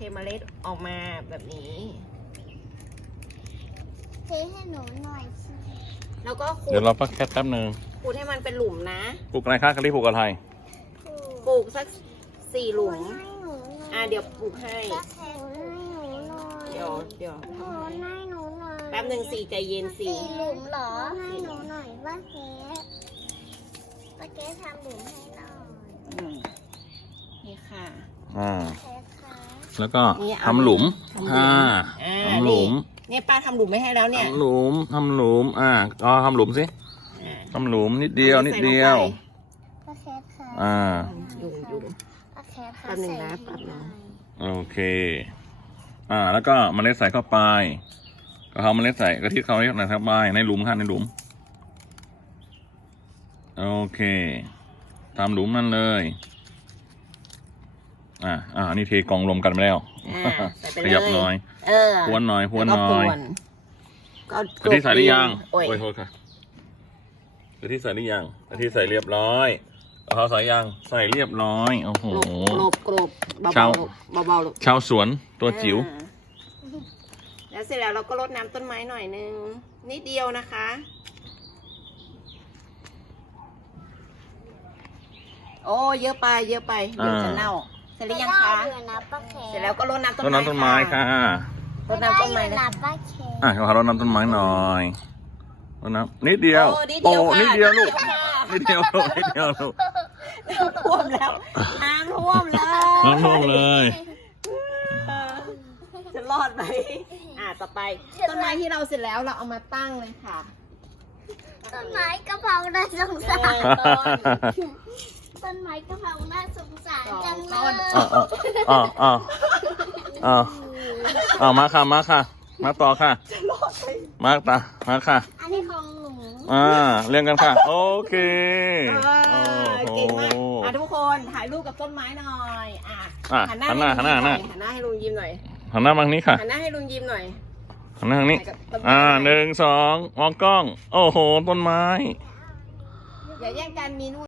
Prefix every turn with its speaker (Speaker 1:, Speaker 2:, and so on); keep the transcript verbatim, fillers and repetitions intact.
Speaker 1: เมล็ดออกมาแบบนี้
Speaker 2: เทให้หนูหน่อยสิ
Speaker 1: แล้วก็ขูด
Speaker 3: เดี๋ยวเราพักแค่แป๊บหนึ่ง
Speaker 1: ขูดให้มันเป็นหลุมนะ
Speaker 3: ปลูกอะไรคะกะลิปลูกอะไร
Speaker 1: ปลูกสักสี่หลุม
Speaker 2: ให้หนูหน่อย
Speaker 1: อ่าเดี๋ยวปลูกให้
Speaker 2: ป้าแคทให้หนูหน่อย
Speaker 1: เดี๋ยวเดี๋ยว
Speaker 2: หนูให้หนูหน่อย
Speaker 1: แป๊บหนึ่งสี่ใจเย็นสี่
Speaker 2: สี่หลุมเหรอให้หนูหน่อยป้าแคทป้าแคททำหลุมให้หน่อย
Speaker 1: อืมนี่ค่ะ
Speaker 3: อ่า
Speaker 2: แคทคะ
Speaker 3: แล้วก็
Speaker 1: นี่เอา
Speaker 3: ทำหลุม
Speaker 1: ทำหลุม
Speaker 3: อ่า
Speaker 1: อ่า
Speaker 3: ทำหลุม
Speaker 1: เนี่ยป้าทำหลุมไม่ให้แล้วเนี่ย
Speaker 3: ทำหลุมทำหลุมอ่าก็ทำหลุมสิ
Speaker 1: อ่า
Speaker 3: ทำหลุมนิดเดียวนิดเดียว
Speaker 2: ป้าแคทคะ
Speaker 3: อ่า
Speaker 1: หลุมหลุม
Speaker 2: ป้าแคทคะ
Speaker 1: แป๊บหนึ่งนะ
Speaker 2: ใส่
Speaker 1: แป๊บหนึ่ง
Speaker 3: โอเค อ่า แล้วก็เมล็ดใส่เข้าไปก็เอาเมล็ดใส่กะทิเขาเล็กหน่อยครับไปในหลุมค่ะในหลุมโอเคทำหลุมนั่นเลยอ่าอ่านี่เทกองรวมกันไปแล้ว
Speaker 1: อ่าใส่ไป
Speaker 3: ข
Speaker 1: เลย
Speaker 3: ยับหน่อย
Speaker 1: เออ
Speaker 3: พวนหน่อยพวนหน่
Speaker 1: แล้ว
Speaker 3: อย
Speaker 1: ก็พวนก็
Speaker 3: กะทิใส่หรือยัง
Speaker 1: โอ้ย
Speaker 3: โอ้ยโทษค่ะกะทิใส่หรือยังกะทิใส่เรียบร้อยกะเพราใส่ยังใส่เรียบร้อยโอ้โห
Speaker 1: กรบกรบกรบ
Speaker 3: ชาว
Speaker 1: เบาๆเบาๆลูก
Speaker 3: ชาวสวนตัวจิ๋ว
Speaker 1: อ่าแล้วเสร็จแล้วเราก็รดน้ำต้นไม้หน่อยนึงนิดเดียวนะคะ โอ้เยอะไปเยอะไปเดี๋ยวจะเน่าเสร็จหรือยังคะ
Speaker 2: ไม่ได้เลยนะป้าแคท
Speaker 1: เสร็จแล้วก็รดน้ำต้น
Speaker 3: ต้น
Speaker 1: ไม้
Speaker 3: น้ำต้นไม้ค่ะ
Speaker 1: รดน้ำต้นไม้
Speaker 2: ไม่
Speaker 1: นะ
Speaker 2: ได้
Speaker 1: คะ
Speaker 2: เลยนะป้าแคท
Speaker 3: อ่ะเขารดน้ำต้นไม้หน่อยรดน้ำนิดเดียว
Speaker 1: โอ้นิดเดียวค่ะ
Speaker 3: นิดเดียวลูก
Speaker 1: นิดเดียวค่ะ
Speaker 3: นิดเดียวลูกนิดเดียวลูก
Speaker 1: ท่วมแล้วน้ำท่วมแล้ว
Speaker 3: น้ำท่วมเลย
Speaker 1: เออจะรอดไหมอ่ะต่อไปต้นไม้ที่เราเสร็จแล้วเราเอามาตั้งเลยค่ะ
Speaker 2: ต้นไม้กะเพราน่าสงสาร
Speaker 1: เออต้น
Speaker 2: ต้นไม้กะเพราน่าสงสารจังเล
Speaker 1: ต้น
Speaker 2: ย
Speaker 3: อ่าอ่าอ่าอ่าอ่ามาค่ะมาค่ะ มาต่อค่ะ มาตามาค่ะ
Speaker 2: อันนี้ของหนู
Speaker 3: อ่าเรียงกันค่ะ โอเค
Speaker 1: เออ
Speaker 3: โอ้โห
Speaker 1: เก่งมากอ่ะทุกคนถ่ายรูปกับต้นไม้หน่อยอ่ะ
Speaker 3: อ่ะ
Speaker 1: หันหน้า
Speaker 3: หันหน้า
Speaker 1: ให้ลุง
Speaker 3: หันหน้า
Speaker 1: ยิ้มหน่อยหันหน้าให้ลุงยิ้มหน่อย
Speaker 3: หันหน้ามาทางนี้ค่ะ
Speaker 1: หันหน้าให้ลุงยิ้มหน่อย
Speaker 3: หันหน้าทางนี้
Speaker 1: ถ่ายกับต้นไม้
Speaker 3: อ่าหนึ่งสองมองกล้อง โอ้โห ต้นไม้
Speaker 1: อย่าแย่งกันมีนู่น